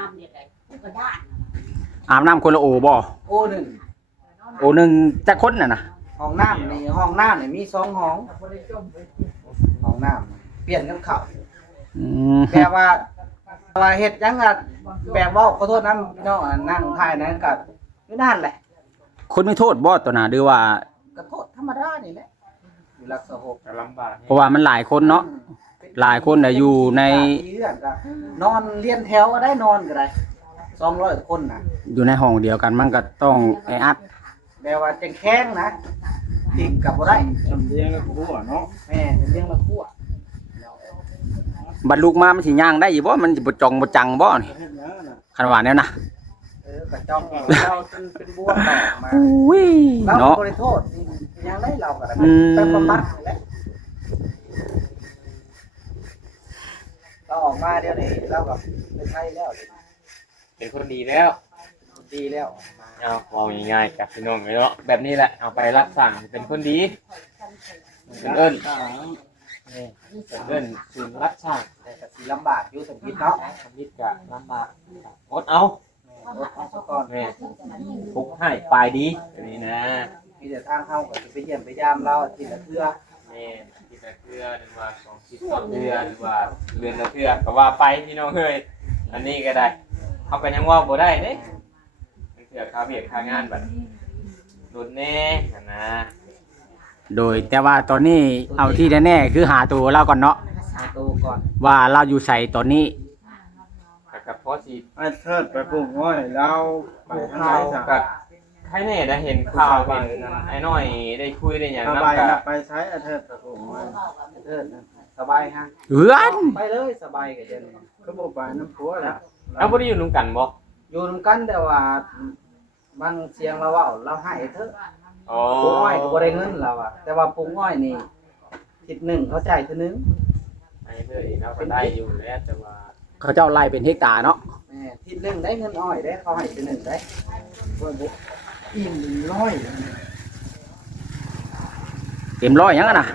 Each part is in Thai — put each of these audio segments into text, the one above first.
น้ำเด็ดเลยกระด้าง อาบน้ำคนละโอบ่ โอหนึ่ง โอหนึ่งจักคนน่ะนะ ห้องน้ำนี่ห้องน้ำนี่มี2ห้องห้องน้ำเปลี่ยนกันเข้า อืม แปลว่าเฮ็ดหยังก็แบบว่าขอโทษนะพี่น้องนั่งถ่ายนั้นก็อยู่นั่นแหละ คนไม่โทษบ่ตัวน่ะหรือว่า ก็โทษธรรมดานี่แหละอยู่รักสหก ลำบาก เพราะว่ามันหลายคนเนาะหลายคนน่ะอยู่ใน เรื่องก็นอนเรียนแถวก็ได้นอนก็ได้200คนน่ะ อยู่ในห้องเดียวกันมันก็ต้องแออัด แปลว่าจังแข้งนะติดกับบ่ได้ จำเลี้ยงแล้วกูเนาะ แม่เป็นเรื่องละคั่ว บัดลูกมามันสิย่างได้อยู่บ่มันสิบ่จองบ่จังบ่นี่ เฮ็ดหยังน่ะ คันว่าแนวน่ะ กระจ้องเราเป็นบ่วงต่อมา อุ้ย เรา เนาะ บ่ได้โทษยังได้เราก็ได้ อืม ไปบำบัดนี่แหละเราออกมาเดี๋ยวนี้เราก็เป็นไทยแล้ว เป็นคนดีแล้ว ดีแล้ว เอาเอาง่ายๆกับพี่น้องเลยเนาะแบบนี้แหละเอาไปรักษาเป็นคนดีเป็นเอิ้นเป็นเอิ้นศูนย์รักษา แต่ก็สิลำบากอยู่สมคิดเนาะ ชีวิตก็ลำบากอดเอา รถเอาซะก่อน แม่ทุกข์ให้ปลายดีแบบนี้นะ มีแต่ทางเข้าก็จะไปเยี่ยมไปยามเราทีละเทื่อ แม่คิดละเทื่อหรือว่า2คิดต่อเดือนหรือว่าเดือนละเทื่อก็ว่าไปพี่น้องเอ้ยอันนี้ก็ได้เขาก็ยังว่าบ่ได้เด้เทื่อค่าเวียกค่างานบัดโดนแน่นะ โดยแต่ว่าตอนนี้เอาที่แน่ๆคือหาตัวเราก่อนเนาะ หาตัวก่อน ว่าเราอยู่ใส่ตอนนี้ แต่กับพอสิ ไอ้เทิดไปปลูกอ้อยแล้วไปทางไหนสัก กับใครแน่ได้เห็นข่าวเห็นไอ้น้อยได้คุยได้อย่าง ส นั้น บาย กั นะ บ ไปใช้ไอ้เทิดไปปลูกอ้อย สบายฮะ เหือน ไปเลยสบายกับเจน ก็บอกไปน้ำพัวแล้ว เอาบ่ได้อยู่นุ่งกันบ่ อยู่นำกันแต่ว่าบางเสียงเราว่าเราให้เถอะ อ๋อ ปลูกอ้อยก็บ่ได้เงินเราอะแต่ว่าปลูกอ้อยนี่ทิศหนึ่งเขาจ่ายทีนึง ไอ้เลยเราก็ได้อยู่แล้วแต่ว่า เขาเจ้าไล่เป็นเฮกตาร์เนาะ แม่ทิศหนึ่งได้เงินอ้อยได้เขาให้ทีหนึ่งได้บ่บ่ อิ่มร้อย เต็มร้อยยังอะนะ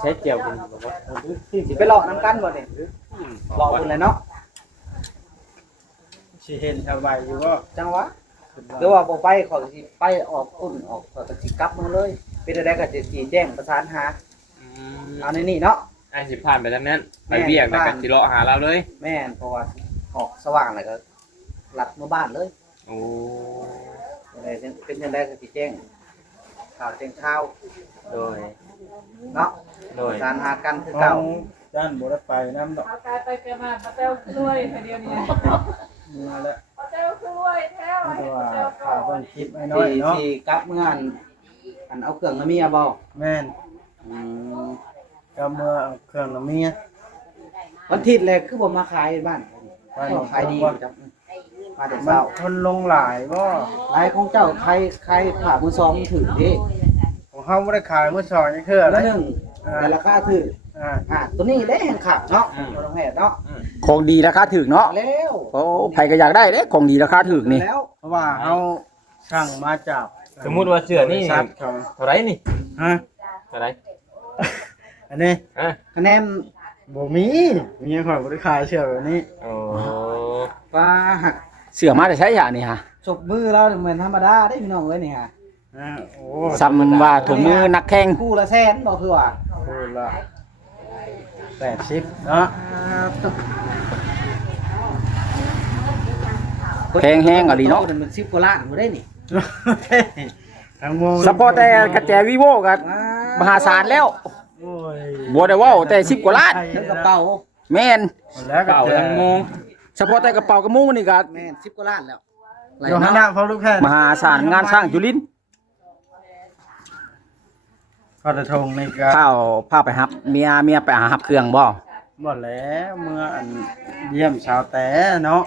ใช้เกี่ยวกันบ่ว่า สิไปหลอกน้ำกันบ่เนี่ยหลอกคนเลยเนาะ สิเห็นสบายอยู่ว่า จังหวะหรือว่าบ่ไปขอยสิไปออกต้นออกขอยก็สิกลับมาเลยเป็นได้ก็จะสิแจ้งประสานหาเอาในนี่เนาะ ไอ้สิผ่านไปทางนั้นไปเวียกแล้วก็สิเลาะหาเราเลย แม่นเพราะว่าออกสว่างแล้วก็หลับมาบ้านเลย โอ้ เป็นยังไงก็สิแจ้งข่าวแจ้งข่าว โดย เนาะ โดย การหากันคือ เก่า เก่า ด้านบ่ได้ไปน้ำดอก เอากายไปกันมาปะเต้าคือรวยเดียวนี้ มาแล้ว ปะเต้าคือรวยแท้ เพราะว่า เต้าก็ ข่าวเพิ่นคิดไว้น้อย ที่ เนาะ ที่กลับเมื่ออันเอาเครื่องมาเมียบ่ แม่น อืม ก็เมื่อเอาเครื่องน้ำเมีย วันอาทิตย์เลยคือบ่มาขายบ้าน ไป ขายดีจังมาแต่ มั เช้าน คนลงหลายบ่ รายของเจ้าใครผ่ามือซองถือดิ ของเฮาบ่ได้ขายมื้อสองนี่คืออะไร ละหนึ่งแต่ราคาถือ ตัวนี้ได้แห่งขับเนาะตัวน้องแพทย์เนาะ ของดีราคาถูกเนาะ แล้ว โอ้ไผก็อยากได้เด้ของดีราคาถูกนี่ แล้ว เพราะว่าเฮาสั่งมาจาก สมมุติว่าเสื้อนี่ บริษัทเขา เท่าไหร่นี่ ฮะ เท่าไหร่ อันนี้ อ่ะ คะแนน บ่มีเมียข่อยบ่ได้ขายเสื้อแบบนี้ โอ้ ปลาหัก เสือมาแต่ใช้ยานี่ฮะ ศพมือเราเหมือนธรรมดาได้พี่น้องเอ้ยนี่ฮะ โอ้ ซ้ำว่าถุงมือนักแข่ง คู่ละแสนบ่คือว่า พูดละ80เนาะ แพงแห้งอะลีเนาะ มัน10กว่าล้านบ่ได้นี่ ทั้งโม สปอร์ตแต่กระแจวิโวกับมหาศาลแล้ว โอ้ย บ่ได้เว้าแต่10กว่าล้าน ทั้งกระเป๋า แม่น แล้วก็ เก่า เจอ ทั้งโมง เฉพาะแต่กระเป๋ากระมุ้งนี่ก็ แม่น10กว่าล้านแล้วไหล โยฮัน เนาะ นะพอลูกแพทย์ มหาศาลงานสร้างจุลินทร์ พอจะทงในกา ข้าวพาไปรับเมียไปหารับเครื่องบ่ หมดแล้วเมื่ออันเยี่ยมชาวแต่เนาะ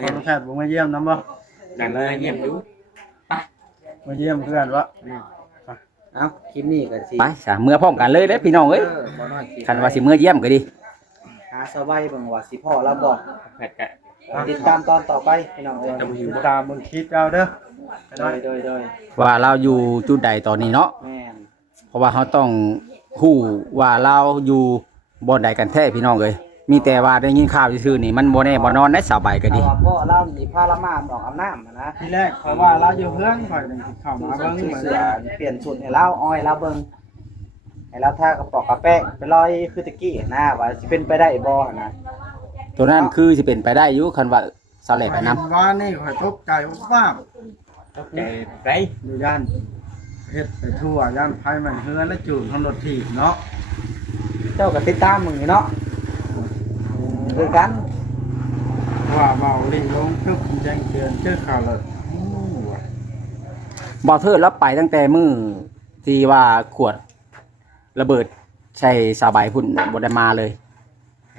พอลูกแพทย์บ่มาเยี่ยมนำบ่ อย่างเลยเงียบอยู่ มาเยี่ยมเพื่อนวะ เอ้าคลิปนี้ก็สิ ไปซะเมื่อพร้อมกันเลยเด้อพี่น้องเอ้ย บ่น้อยสิ คันว่าสิเมื่อเยี่ยมก็ดี หาสบายเบิ่งว่าสิพ่อเราบอก แผดกะ ติดตามตอนต่อไปพี่น้องเอ้ย ตามมึงคิดเอาเด้อ โดย ว่าเราอยู่จุดใดตอนนี้เนาะ แม่น เพราะว่าเขาต้องฮู้ว่าเราอยู่บ่อนใดกันแท้พี่น้องเอ้ย มีแต่ว่าได้ยินข่าวซื่อๆนี่มันบ่แน่บ่นอนได้สบายก็ดี แต่ว่าพ่อเรานี่พาละมาดอกอาบน้ำนะ ทีแรกข่อยว่าเราอยู่เฮือนข่อยเลยเข้ามาเบิ่งเหมือน เสื้อเปลี่ยนชุดให้เราอ้อยเราเบิ่งให้เราทากระปอกกระแป้งไปลอยคือตะกี้นะว่าสิเป็นไปได้บ่นะ ตัวนั้นคือสิเป็นไปได้อยู่คันว่าสาวแหลกไปนำ ว่านี่ข่อยตกใจว่า ใจไร อยู่ย่านเฮ็ดไปทั่วย่านไผมันเฮือนและจูดของรถถีบเนาะ เจ้าก็ติดตามมึงอยู่เนาะคือกัน ว่าเบาลิงลงทึบแจ้งเตือนเจอข่าวเลย บ่เทิดรับไปตั้งแต่มื้อที่ว่าขวดระเบิดใส่สบายพุ่นบ่ได้มาเลย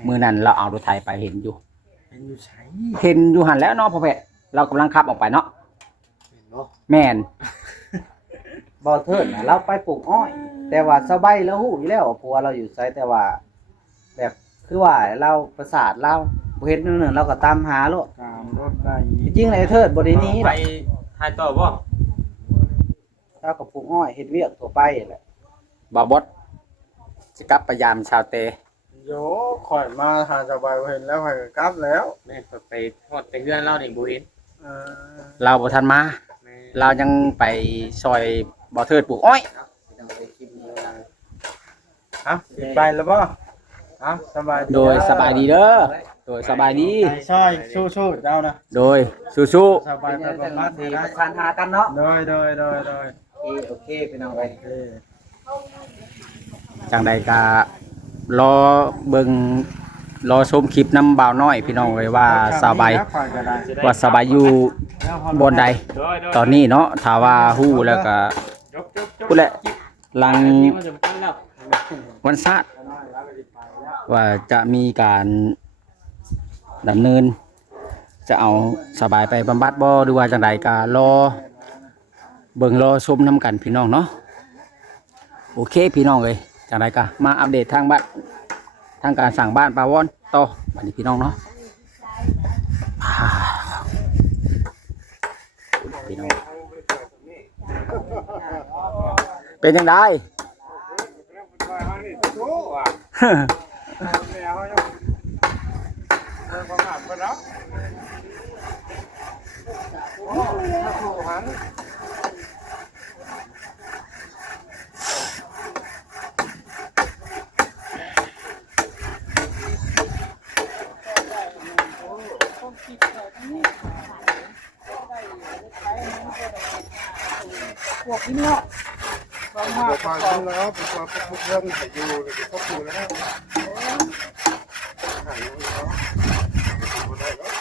มื้อนั้นเราเอารถไถไปเห็นอยู่ เป็นอยู่ไส เห็นอยู่หันแหล้วเนาะพ่อแพทย์เรากำลังขับออกไปเนาะ เป็นเนาะ แม่น บ่เทิดนะเราไปปลูกอ้อย แต่ว่าสบายแล้วฮู้อยู่แล้วผัวเราอยู่ไสแต่ว่า แบบคือว่าเราประสาทเราบ่เฮ็ดนั่นนเราก็ตามหาโลด ตามรถได้ จริงๆเลยเทิดบ่ได้หนี้ ไปถ่ายต่อบ่ เราก็ปลูกอ้อยเฮ็ดเวียกทั่วไปแหละ บ่บดสิกลับไปยามชาวเต โยข่อยมาหาสบายเห็นแล้วข่อยก็กลับแล้ว แม่ไปฮอดแต่เฮือนเรานี่บ่เห็น เออ เราบ่ทันมา แม่ เรายังไปซอยบ่เทิดปลูกอ้อย ฮะสิไปแล้วบ่ฮะสบาย โดยสบายดีเด้อโดยสบายดี ใจซอยสู้ๆเจ้านะ โดยสู้ สบายไปประมาณ ที่ นี้นะ ประสานหากันเนาะ โดย โอเคพี่น้องเอ้ย ๆจังใดก็รอเบิ่งรอชมคลิปน้ำบ่าวน้อยพี่น้องเอ้ยว่าสบายว่าสบายอยู่บนใดตอนนี้เนาะถ้าว่าฮู้แล้วก็ จบ พูดแหละหลัง นี่มันจะไปแล้ว วันศาสตร์ว่าจะมีการดำเนิน จะเอาสบายไปบำบัดบ่หรือว่าจังใดก็รอเบิ่งรอชมน้ำกันพี่น้องเนาะโอเคพี่น้องเอ้ยจังใดก็มาอัปเดตทางบ้านทางการสั่งบ้านปาวอนต่อบัดนี้พี่น้องเนาะพี่น้องเป็นจังได พวกนี้เนาะฟังมา ฟังแล้วเป็นความพวกเรื่องให้อยู่เลยก็พูดแล้วหายอยู่แล้วบ่ได้แล้ว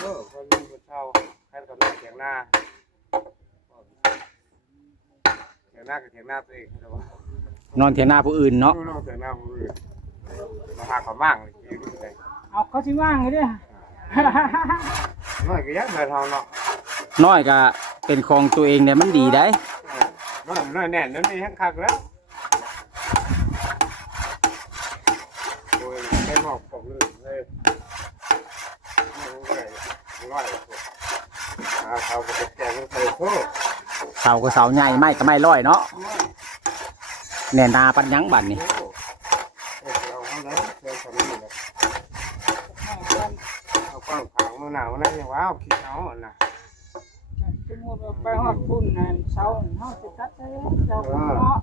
เออคนมีคนเช่าให้กำลังเถียงหน้าเถียงหน้ากับเถียงหน้าตัวเองใช่ป่ะ นอนเถียงหน้าผู้อื่นเนาะ นอกจากหน้าผู้อื่นมาหาความว่างเลยคิดดูเลย เอาเขาสิว่างเลยเด้อ น้อยก็ยังไม่เท่าเนาะ น้อยก็เป็นของตัวเองเนี่ยมันดีได้ น้อยแน่นนั่นนี่ทั้งคักแล้วโอ้ยไม่หมอกผมเลยน้อยเขาก็ไปแจกใส่โซ่ เสาก็เสาใหญ่ไม้ก็ไม้ร้อยเนาะแน่นาปัญญังบัดนี่ เอาเขาแล้วเดินคนนี้เลยเอาความขาวมันหนาวนั่นยังว้าวคิดเอาน่ะ สมมุติว่าไปฮอดพุ่นนั่นเช้าเฮาสิตัดได้เจ้าของเนาะ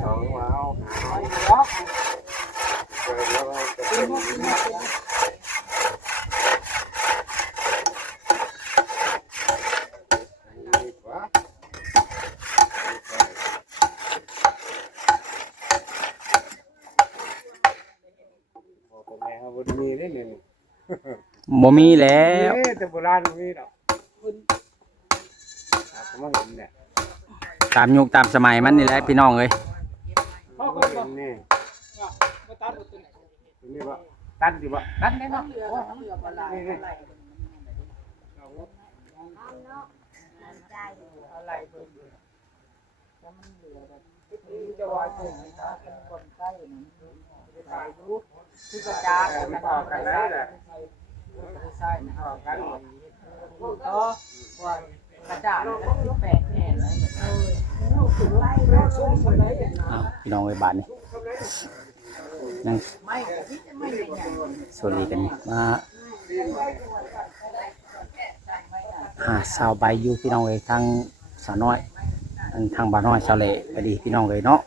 เอาว้าว ไปเนาะ เจอแล้วจะเป็นดีกว่า ผมแม่เขาบไดมีได้หนึ่ง บ่มีแล้ว แต่โบราณมีดอกผมมาเห็นเนี่ย ตามยุคตามสมัยมันนี่แหละพี่น้องเอ้ย ผมเห็นนี่ บ่ตัดบ่ตัวไหน ตรงนี้ว่าตัดดีว่าตัดแน่นอน เหลือบ่หลายอะไรเบิ่งแล้วมันเหลือแบบจะว่าถึงเป็นคนใกล้นั่นจะตายรู้คือกระจา มันออกกันได้แหละ ใช่นะ ออกกัน ก็ว่า กระจาดแล้ว18แผ่นเลย อ้าวพี่น้องไว้บาทนี่ยัง ไม่พี่จะไม่ได้หยัง สวัสดีกันมาหาสาวใบอยู่พี่น้องเอ้ยทางสาวน้อยอันทางบ้านน้อยสาวเหล่ก็ดีพี่น้องเอ้ยเนาะ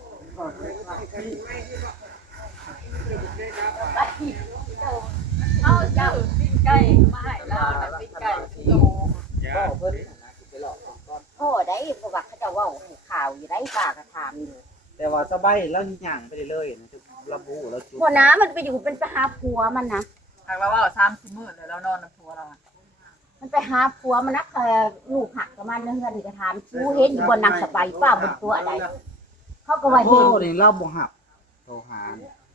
เอาเจ้าปิ้งไก่มาให้เราน่ะปิ้งไก่ที่โต โอ้ได้เพราะว่าเขาจะเว่าให้ข่าวอยู่ได้ป้าก็ถามอยู่ แต่ว่าสบายแล้วย่างไปเรื่อยๆนะระบุแล้วจุด พวกน้ำมันไปอยู่เป็นไปหาผัวมันนะ หากเราว่า30มื้อแล้วเรานอนนำผัวเรา มันไปหาผัวมันนักลูกหักกับมันเฮือนนี่ก็ถามชูเห็นอยู่บนนางสบายป้าบนตัวอะไรเขาก็ว่า โทร เห็น นี่เราบ่หับโทรหา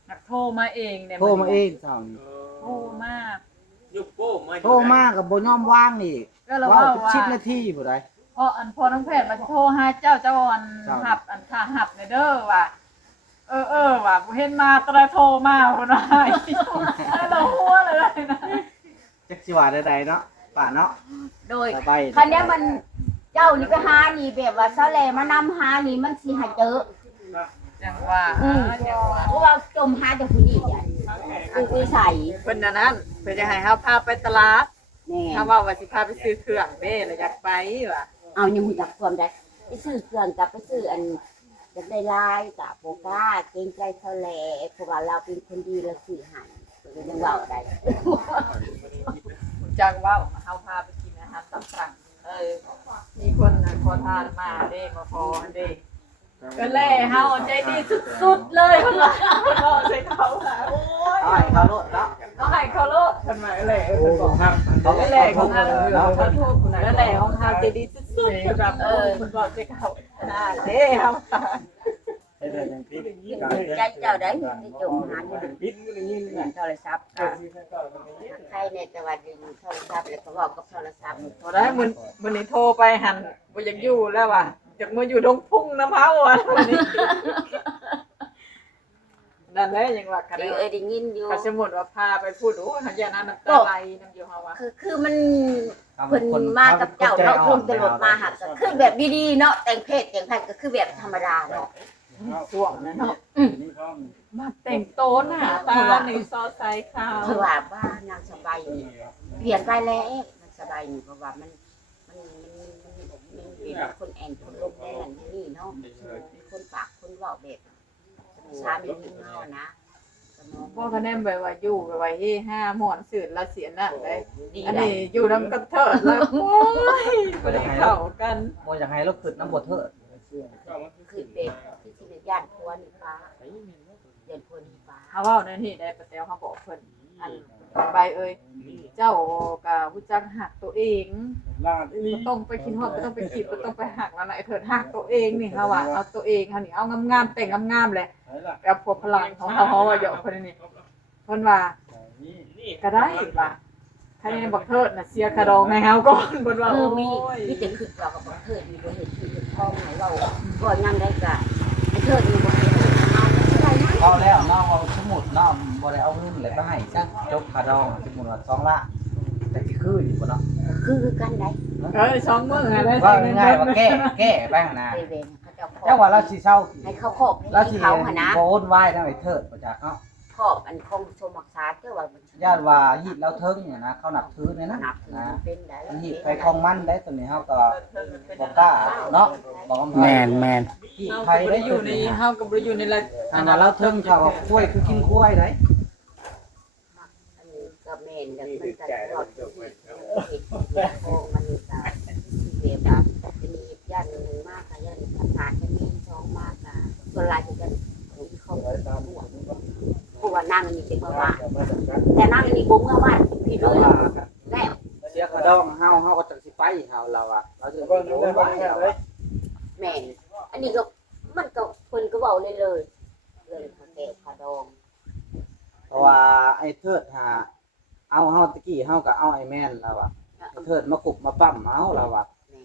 นักโทรมาเองเนี่ย โทรมาเองเจ้านี่ โทรมา ยุบโป้มา โทรมากับบ่ยอมว่างนี่ ก็เรา ว้า ว่าว ว่า 10นาทีบ่ได้ พอน้องแพทย์มาโทรหาเจ้าอันหับอันค่าหับในเด้อว่ะว่ะบ่เห็นมาตะโทรมาบ่ได้เราหัวเลยนะ จักสิว่าใดๆเนาะป้าเนาะ โดย สบาย คันนี้มันเจ้านี่ไปหานี่แบบว่าซะแลมานำหานี่มันสิหาเจอ จังว่าจังว่า เพราะว่าจมหาแต่ผู้หญิงเนี่ยคือวิสัย เพิ่นนั้นเพิ่นจะให้เฮาพาไปตลาด แน่ ถ้าว่าสิพาไปซื้อเครื่องเด้แล้วอยากไปว่ะ เอายังหูจักความได้ไปซื้อเครื่องกับไปซื้ออันจะได้ลายกับโบกล้าเกรงใจเท่าแหล่เพราะว่าเราเป็นคนดีเราสื่อหันเป็นยังเว่าได้ จังว่าเฮาพาไปกินอาหารตามสั่งมีคนขอทานมาเด้มาขอเด้ก็แล่เฮาใจดีสุดๆเลยเพิ่นว่าก็ใส่เขาโอ้ย เอาให้เขาโลดเนาะ ก็ให้เขาโลดทำไมแหล่เพิ่นบอกครับก็แหล่ของเฮาก็แหล่ของเฮาใจดีสุดๆแบบเพิ่นบอกใส่เขาเด้เฮา ใจเจ้าได้ที่จมหาอยู่โทรศัพท์ใครเนี่ยแต่ว่าดึงโทรศัพท์แล้วก็บอกกับโทรศัพท์ บ่ได้มื้อนี้โทรไปหันบ่อยากอยู่แล้วว่ะอยากมาอยู่ดงพุ่งน้ำเฮาอ่ะวันนี้นั่นแหละยังว่ากันได้ ได้ยินอยู่ ถ้าสมมุติว่าพาไปพูดโอ้หันยาน้ำตาไหลน้ำอยู่เฮาว่า คือมันเพิ่นมากับเจ้าเนาะลงตลอดมาหักก็คือแบบดีๆเนาะแต่งเพศแต่งพันก็คือแบบธรรมดาเนาะ ช่วงนั้นเนาะมาแต่งโตหน้าตาในซอไซขาว เพราะว่านางสบายนี่เปลี่ยนไปแล้วนางสบายนี่เพราะว่ามันเป็นคนแอนคนลมได้นั่นนี่เนาะมีคนปากคนเว้าแบบสามีพี่น้องนะ พวกคะแนนแบบว่าอยู่แบบว่าเฮฮาม่วนซื่นละเสียน่ะได้ ดี อัน ได้ นี้อยู่นำกันเถิดแล้วโอ้ยบ่ได้เข้ากัน บ่อยากให้เราขึ้นน้ำบ่เถิด คือเป็นที่สิญาณพวนฟ้าเดือนพวนฟ้า เฮาเว้าในที่ได้ปะแตวเฮาบอกเพิ่นอันใบเอ้ยเจ้าก็ฮู้จักหักตัวเองบ่ต้องไปคิดฮอดบ่ต้องไปคิดบ่ต้องไปหักแล้วนะไอ้เถิดหักตัวเองนี่เฮาว่าเอาตัวเองเฮานี่เอางามๆแต่งงามๆแหละแบบพวกพลังของเฮาว่าเดี๋ยวเพิ่นนี่เพิ่นว่าก็ได้ว่าถ้านี่บักเถิดน่ะเสียคาดองให้เฮาก่อนเพิ่นว่า คื โอ้ อมี ย แต่คือเรากับเธอมีบ่เห็นคือท้องไหนเราก็ยังได้กะเธอมีบ่เห็นเอาได้นะ เอาแล้วเนาะเอาสมุดเนาะบ่ได้เอาเงินเลยไปให้ซะจบค่าดองสมมุติว่า2ล้านแต่สิคืออยู่บ่เนาะ คือกันได้ สองมื้ออะไร ว่าง่ายๆว่าแก้ไปหั่นน่ะ เวรเขาจะขอ แต่ว่าเราสิเซา ให้เขาครอบ เรา ให้ สิ เขาหนะ บ่โอนไหว้ทางไอ้เถิดบ่จักเนาะ ครอบอันคงสมักษาเจ้าว่า ญาติว่าฮีดเราเทิงเนี่ยนะเขานับถือเนี่ยนะ นับ นะ เป็นได้ มันฮีดไปของมันได้ตัวนี้เฮาก็บ่กล้าเนาะบ่กำ แม ไผ นแมน ฮีด เฮา ไผ ก็บ่ ได้ ได้อยู่ในเฮาก็บ่ได้อยู่ในละ อันนั้นเราเทิงเขาว่าคุ้ยคือกินคุ้ยได้ อันนี้ก็แม่นดังมันจะรอดอยู่ที่โอ้มันจะเวียบจะมีญาติหนึ่งมากค่ะญาติภาษาจะมีสองมากค่ะส่วนหลายจะเขาผู้ว่านั่งมีเจ็บว่าแต่นั่งมีบุ้งเมื่อวานพี่เลยแล้ว เสียกระดองเฮาก็จังสิไปเฮาเราอ่ะเราจะโอนไว้เรา แม่อันนี้ก็มันก็คนก็บอกเลยเลยพระแก้วพระดอง เพราะว่าไอ้เทิดหาเอาเฮาตะกี้เฮาก็เอาไอ้แม่นเราอ่ะเทิดมากุบมาปั้มเอาเราอ่ะ แม่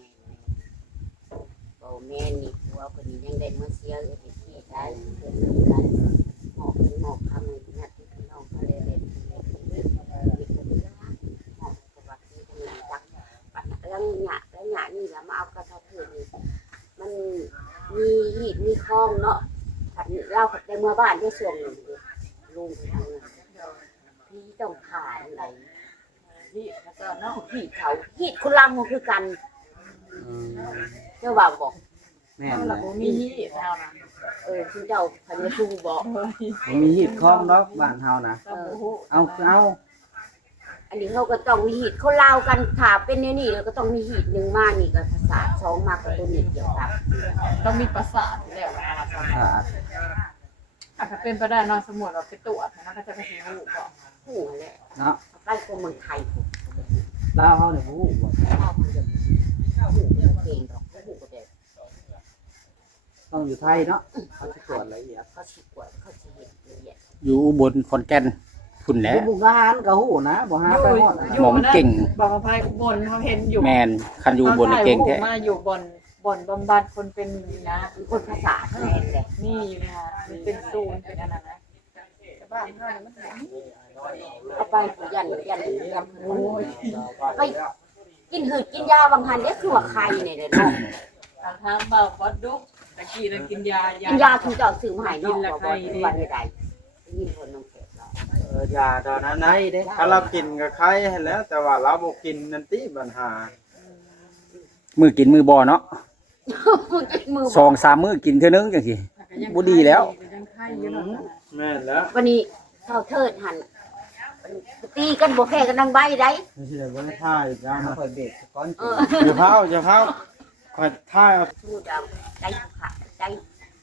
โอ้แม่นี่ตัวคนนี้ยังได้มาเสียเลยที่ได้เกิดกันหอบเป็นหอบคำในนัดที่พี่น้องเขาเลยเลยหอบกับว่าที่ทำงานจักแล้วหยานี่แหละมาเอา มีหีดมีคล้องเนาะผัดเราผัดในเมื่อบ้านได้ส่วนหนึ่งลุงไปทำงานพี่ต้องขายอะไร ที่แล้วก็เนาะ หีดเขาหีดคนลังมันคือกันเจ้าบ่าวบอก แม่น เอา เล ละ ย บ่มีฮีดเอานะ คุณเจ้าพันธุ์ชูบอก บ่มีหีดคล้องดอกบ้านเฮานะ ก็บ่ฮู้ เอา อันนี้เขาก็ต้องมีหีดเขาเล่ากันถาเป็นนี่แล้วก็ต้องมีหีดหนึ่งมานี่ก็ภาษาสองมากับตัวนี้เกี่ยวกับ ต้องมีประสาทแล้วนะ อ่า อาจจะเป็นไปได้เนอนสมุดเราไปตรวจนะก็จะไปสิฮู้บ่ หูแหละ เนาะ ใกล้กับเมืองไทยผม ลาวเฮาเนี่ยบ่ฮู้บ่ เข้ามันจะหูเพลงดอกหูก็ได้ ต้องอยู่ไทยเนาะเขาสิตรวจละเอียด เขาชิกวดเขาชิเห็นละเอียด อยู่อุบลขอนแก่นพุ่นแห อ ละ ยู่บุกดาหารก็ฮู้นะบ่หาไปฮอดนะ หมอมเก่ง บอกกับพายอุบลเขาเห็นอยู่ แมนคันอยู่อุบนเก่งแท้ มาอยู่บ่อนบำบัดคนเป็นนะ เป็นคนภาษาแทนเลย นี่อยู่นะคะมันเป็นศูนย์เป็นอันนั้นนะแต่บ้านเฮานี่มันบ่มี เอาไปยันโอ้ยไปกินหืดกินยาบางหันเนี่ยคือว่าใครเนี่ยเด้อ ทางเบาบอดดุตะกี้เรากินยา กินยาคือเจ้าซื้อมาให้น้องบ่บ่วันใดยินคนน้องเขตเรา ยาตอนนั้นไหนเด้ถ้าเรากินกับใครให้แล้ว แต่ว่าเราบ่กินนั่นติปัญหา มือกินมือบ่เนาะ มือ 2-3 มื้อกินเทื่อนึงจังซี่ บ่ดีแล้ว ยังไข้อยู่เนาะ แม่นแล้ว วันนี้เขาเทิดหันตีกันบ่แพ้กันดังใบได้ ไม่ใช่บ่ได้ท่ายยา เอา มา ค่อยเบรกก่อน อย่าเผาคอยท่ายเอา สู้ดาวใจขาดใจ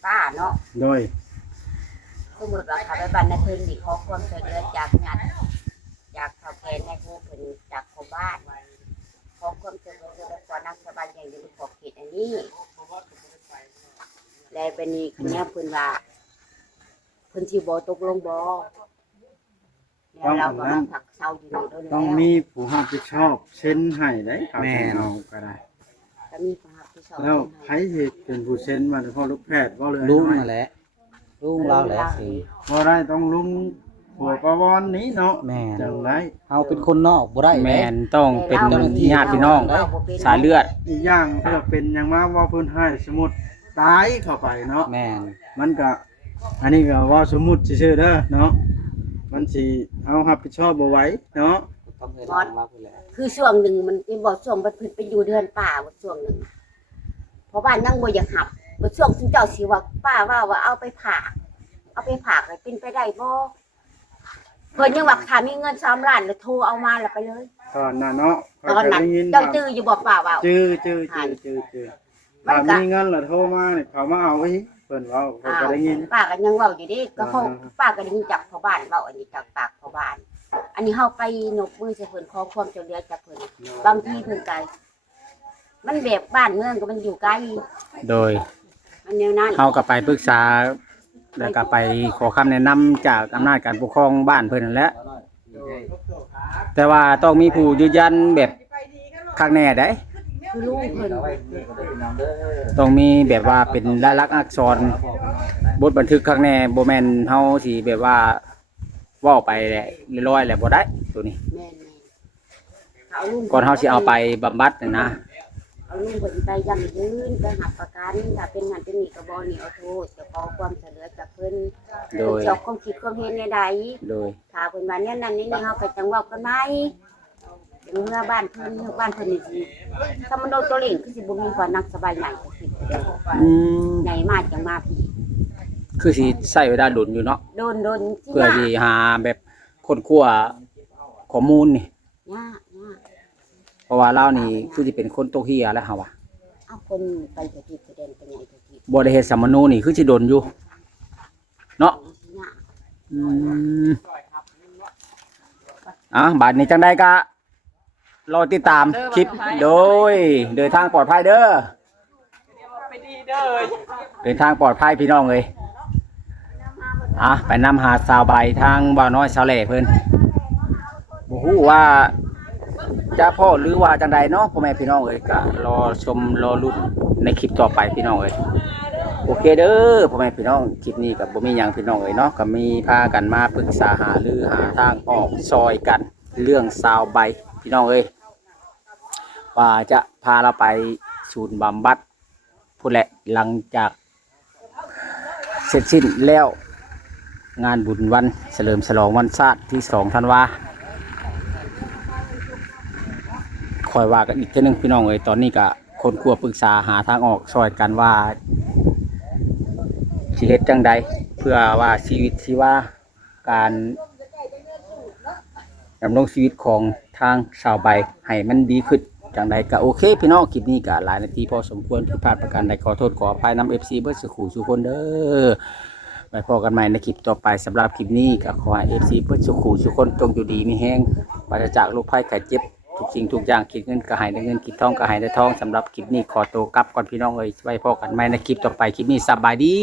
ป้าเนาะ โดย สมมติว่าเขาไปบ้านนาเทิงนี่ขอความช่วยเหลือจากญาติจากชาวแกนในผู้เพิ่นจากชาวบ้านขอความช่วยเหลือก่อนนักสบายอย่างอยู่ในขอบเขตอันนี้และบัดนี้คันนี้เพิ่นว่าเพิ่นสิบ่ตกลงบ่แล้วเราก็มาผักเซาอยู่นี่โดนแล้ว ต้องมีผู้รับผิดชอบเซ็นให้ได้ครับเอาก็ได้ ก็มีผู้รับผิดชอบ แล้วใครสิเป็นผู้เซ็นมาเฉพาะลูกแพทย์บ่เลย ลุงนั่นแหละลุงเราแหละสิ บ่ได้ต้องลุงหัวประวรนี้เนาะ แม่น จังได๋ เฮาเป็นคนนอกบ่ได้ แมนต้องเป็นญาติพี่น้อง สายเลือด อีกอย่างเพื่อเป็นหยังมาว่าเพิ่นให้สมมุติตายเข้าไปเนาะ แม่น มันก็อันนี้ก็ว่าสมมุติซื่อๆเด้อเนาะมันสิเอารับผิดชอบบ่ไหวเนาะ ต้องให้เราว่าพุ่นแหละ คือช่วงหนึ่งมันเป็นบ่ช่วงมันเพิ่นไปอยู่เดือนป่าบ่ช่วงหนึ่งเพราะบ้านยังบ่อยากหับบ่ช่วงที่เจ้าสิว่าป้าว่าเอาไปผ่าเอาไปผ่าให้เป็นไปได้บ่เพิ่นยังว่าถ้ามีเงิน3ล้านแล้วโทรเอามาแล้วไปเลย ตอนนั้นเนาะ ตอนนั้นเจ้าจื้ออยู่บ่ป้าว่า จื้อถ้ามีเงินแล้วโทรมาเนี่ยเขามาเอาอีกเพิ่นเว้าเพิ่นก็ได้ยิน ป้าก็ยังเว้าอยู่ดิก็เขาป้าก็ได้ยินจากพ่อบ้านเว้าอันนี้จากปากพ่อบ้าน อันนี้เฮาไปนกมือใส่เพิ่นขอความช่วยเหลือจากเพิ่นบางทีเพิ่นไกลมันแบบบ้านเมืองก็มันอยู่ไกล โดย มันแนวนั้น เฮาก็ไปปรึกษาแล้วก็ไปขอคำแนะนำจากอำนาจการปกครองบ้านเพิ่นนั่นแหละแต่ว่าต้องมีผู้ยืนยันแบบข้างแน่ได้ คือลูกเพิ่น ต้องมีแบบว่าเป็นลายลักษณ์อักษรบทบันทึกข้างแน่บ่แม่นเฮาสิแบบว่าเว้าไปแหละลอยๆแหละบ่ได้ตัวนี้ แม่นๆเอาลุง ก่อนเฮาสิเอาไปบำบัดน่ะนะ เอาลุงเพิ่นไปยังยืนไปหักประกันถ้าเป็นหันเป็นนี่ก็บ่นี่เอาโทษจะขอความช่วยเหลือจากเพิ่น โดย เจ้าความคิดความเห็นใด โดย ๆถ้าเพิ่นว่าแนวนั้นนี่เฮาก็จังเว้ากันไหมเป็นเมื่อบ้านเพิ่นนี่สิถ้ามันโดนตัวเล่งคือสิบ่มีความนักสบายใหญ่ก็สิ อืม ใหญ่มากจังมาพี่ คือสิใช้เวลาดุลอยู่เนาะ โดนที่ เพื่อสิหาแบบค้นคว้าข้อมูลนี่ ยาก เพราะว่าเรานี่คือสิเป็นคนตกเฮียแล้วเฮาว่า เอาคนไปเถิดที่แสดงเป็นใหญ่เถิดที่ บ่ได้เฮ็ดสัมมโนนี่คือสิโดนอยู่เนาะ ยาก อืมบัดนี้จังได้ก็รอติดตามคลิปโดยเดินทางปลอดภัยเด้อ ไปดีเด้อ เดินทางปลอดภัยพี่น้องเอ้ยไปนำหาสาวใบทางบ่าวน้อยสาวแหล่เพิ่นบ่ฮู้ว่าจะพ่อหรือว่าจังใดเนาะพ่อแม่พี่น้องเอ้ยก็รอชมรอลุ้นในคลิปต่อไปพี่น้องเอ้ยโอเคเด้อพ่อแม่พี่น้องคลิปนี้ก็บ่มีหยังพี่น้องเอ้ยเนาะก็มีพากันมาปรึกษาหารือหาทางออกซอยกันเรื่องสาวใบพี่น้องเอ้ยว่าจะพาเราไปศูนย์บำบัด พูดแหละหลังจากเสร็จสิ้นแล้วงานบุญวันเฉลิมฉลองวันชาติที่2 ธันวาคอยว่ากันอีกเทีนึงพี่น้องเอ้ยตอนนี้ก็คนกลัวปรึกษาหาทางออกช่วยกันว่าสิเฮ็ดจังใดเพื่อว่าชีวิตชีวาการดำรงชีวิตของทางชาวใบให้มันดีขึ้นจังใดก็โอเคพี่น้องคลิปนี้ก็หลายนาทีพอสมควรผิดพลาดประการใดขอโทษขออภัยนำ FC เบิดสุขุสุคนเด้อไปพอกันใหม่ในคลิปต่อไปสำหรับคลิปนี้ก็ขอให้ FC เบิดสุขุสุคนจงอยู่ดีมีแฮงปราศจากโรคภัยไข้เจ็บทุกสิ่งทุกอย่างคิดเงินก็ให้ได้เงินคิดทองก็ให้ได้ทองสำหรับคลิปนี้ขอตัวกลับก่อนพี่น้องเอ้ยไว้พอกันใหม่ในคลิปต่อไปคลิปนี้สบายดี